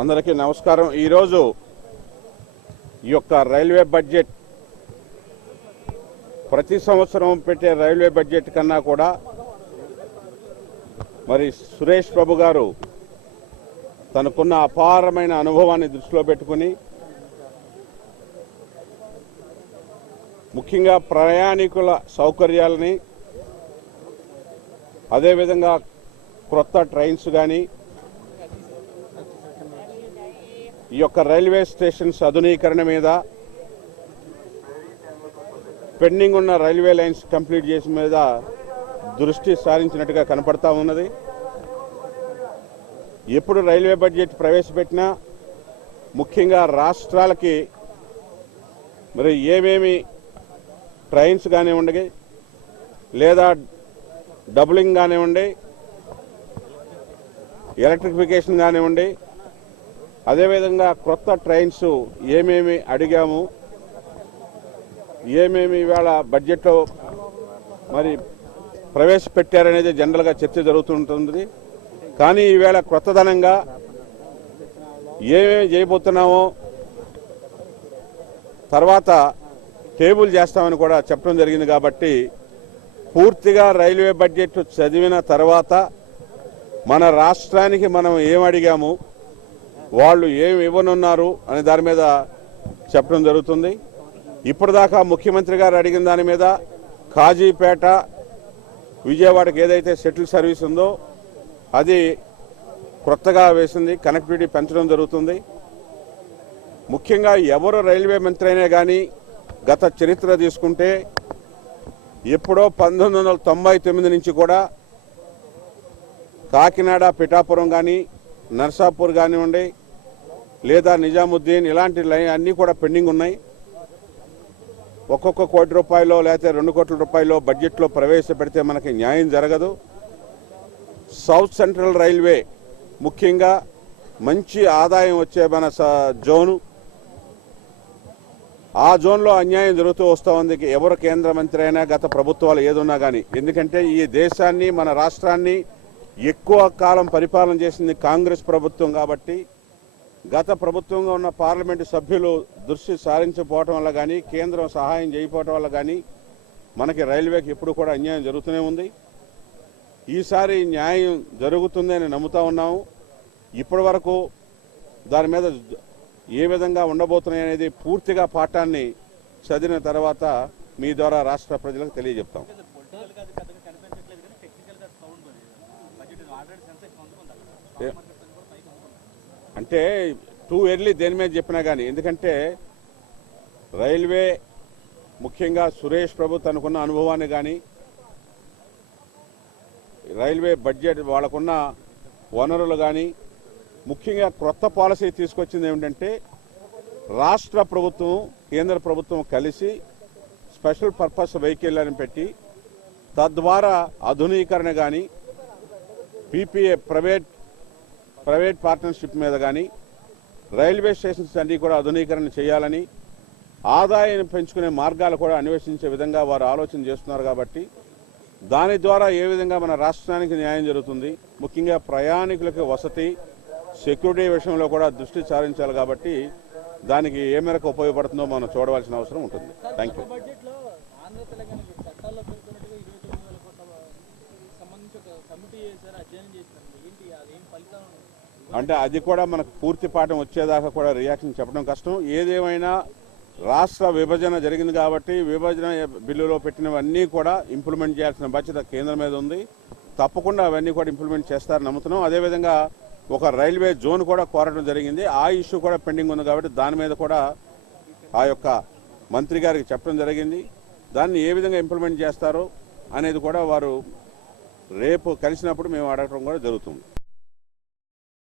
అందరికీ నమస్కారం. ఈరోజు ఈ యొక్క రైల్వే బడ్జెట్ ప్రతి సంవత్సరం పెట్టే రైల్వే బడ్జెట్ కన్నా కూడా మరి సురేష్ ప్రభు గారు తనకున్న అపారమైన అనుభవాన్ని దృష్టిలో పెట్టుకుని ముఖ్యంగా ప్రయాణికుల సౌకర్యాలని, అదేవిధంగా క్రొత్త ట్రైన్స్ కానీ, ఈ యొక్క రైల్వే స్టేషన్స్ ఆధునీకరణ మీద, పెండింగ్ ఉన్న రైల్వే లైన్స్ కంప్లీట్ చేసిన మీద దృష్టి సారించినట్టుగా కనపడతా ఉన్నది. ఎప్పుడు రైల్వే బడ్జెట్ ప్రవేశపెట్టినా ముఖ్యంగా రాష్ట్రాలకి మరి ఏమేమి ట్రైన్స్ కానివ్వండి, లేదా డబులింగ్ కానివ్వండి, ఎలక్ట్రిఫికేషన్ కానివ్వండి, అదేవిధంగా క్రొత్త ట్రైన్స్ ఏమేమి అడిగాము, ఏమేమి ఇవాళ బడ్జెట్లో మరి ప్రవేశపెట్టారనేది జనరల్గా చర్చ జరుగుతుంటుంది. కానీ ఈవేళ క్రొత్తదనంగా ఏమేమి చేయబోతున్నామో తర్వాత టేబుల్ చేస్తామని కూడా చెప్పడం జరిగింది. కాబట్టి పూర్తిగా రైల్వే బడ్జెట్ చదివిన తర్వాత మన రాష్ట్రానికి మనం ఏం అడిగాము, వాళ్ళు ఏమి ఇవ్వనున్నారు అనే దాని మీద చెప్పడం జరుగుతుంది. ఇప్పటిదాకా ముఖ్యమంత్రి గారు అడిగిన దాని మీద కాజీపేట, విజయవాడకి ఏదైతే షటిల్ సర్వీస్ ఉందో అది కొత్తగా వేసింది, కనెక్టివిటీ పెంచడం జరుగుతుంది. ముఖ్యంగా ఎవరు రైల్వే మంత్రి అయినా కానీ గత చరిత్ర తీసుకుంటే ఎప్పుడో 1999 నుంచి కూడా కాకినాడ, పిఠాపురం కానీ, నర్సాపూర్ కానివ్వండి, లేదా నిజాముద్దీన్, ఇలాంటి లైన్ అన్నీ కూడా పెండింగ్ ఉన్నాయి. ఒక్కొక్క కోటి రూపాయలు లేకపోతే 2 కోట్ల రూపాయలు బడ్జెట్లో ప్రవేశపెడితే మనకి న్యాయం జరగదు. సౌత్ సెంట్రల్ రైల్వే ముఖ్యంగా మంచి ఆదాయం వచ్చే మన జోను, ఆ జోన్లో అన్యాయం జరుగుతూ వస్తూ ఉంది. ఎవరు కేంద్ర మంత్రి అయినా, గత ప్రభుత్వాలు ఏదున్నా కానీ. ఎందుకంటే ఈ దేశాన్ని, మన రాష్ట్రాన్ని ఎక్కువ కాలం పరిపాలన చేసింది కాంగ్రెస్ ప్రభుత్వం. కాబట్టి గత ప్రభుత్వంగా ఉన్న పార్లమెంటు సభ్యులు దృష్టి సారించకపోవటం వల్ల కానీ, కేంద్రం సహాయం చేయకపోవటం వల్ల కానీ మనకి రైల్వేకి ఎప్పుడు కూడా అన్యాయం జరుగుతూనే ఉంది. ఈసారి న్యాయం జరుగుతుందని నమ్ముతా ఉన్నాము. ఇప్పటి వరకు దాని మీద ఏ విధంగా ఉండబోతున్నాయి అనేది పూర్తిగా పాఠాన్ని చదివిన తర్వాత మీ ద్వారా రాష్ట్ర ప్రజలకు తెలియజెప్తాం. అంటే టూ ఎర్లీ దేని మీద చెప్పినా కానీ, ఎందుకంటే రైల్వే ముఖ్యంగా సురేష్ ప్రభు తనకున్న అనుభవాన్ని కానీ, రైల్వే బడ్జెట్ వాళ్ళకున్న వనరులు కానీ, ముఖ్యంగా క్రొత్త పాలసీ తీసుకొచ్చింది ఏమిటంటే రాష్ట్ర ప్రభుత్వం, కేంద్ర ప్రభుత్వం కలిసి స్పెషల్ పర్పస్ వెహికల్ అని పెట్టి తద్వారా ఆధునీకరణ కానీ, పీపీఏ ప్రైవేట్ పార్ట్నర్షిప్ మీద కానీ రైల్వే స్టేషన్స్ అన్నీ కూడా ఆధునీకరణ చేయాలని, ఆదాయాన్ని పెంచుకునే మార్గాలు కూడా అన్వేషించే విధంగా వారు ఆలోచన చేస్తున్నారు. కాబట్టి దాని ద్వారా ఏ విధంగా మన రాష్ట్రానికి న్యాయం జరుగుతుంది, ముఖ్యంగా ప్రయాణికులకు వసతి, సెక్యూరిటీ విషయంలో కూడా దృష్టి సారించాలి. కాబట్టి దానికి ఏ మేరకు ఉపయోగపడుతుందో మనం చూడవలసిన అవసరం ఉంటుంది. Thank you. అంటే అది కూడా మనకు పూర్తి పాఠం వచ్చేదాకా కూడా రియాక్షన్ చెప్పడం కష్టం. ఏదేమైనా రాష్ట్ర విభజన జరిగింది కాబట్టి విభజన బిల్లులో పెట్టినవన్నీ కూడా ఇంప్లిమెంట్ చేయాల్సిన బాధ్యత కేంద్రం మీద ఉంది. తప్పకుండా అవన్నీ కూడా ఇంప్లిమెంట్ చేస్తారని నమ్ముతున్నాం. అదేవిధంగా ఒక రైల్వే జోన్ కూడా కోరడం జరిగింది. ఆ ఇష్యూ కూడా పెండింగ్ ఉంది. కాబట్టి దాని మీద కూడా ఆ యొక్క మంత్రి గారికి చెప్పడం జరిగింది. దాన్ని ఏ విధంగా ఇంప్లిమెంట్ చేస్తారో అనేది కూడా వారు రేపు కలిసినప్పుడు మేము అడగడం కూడా జరుగుతుంది.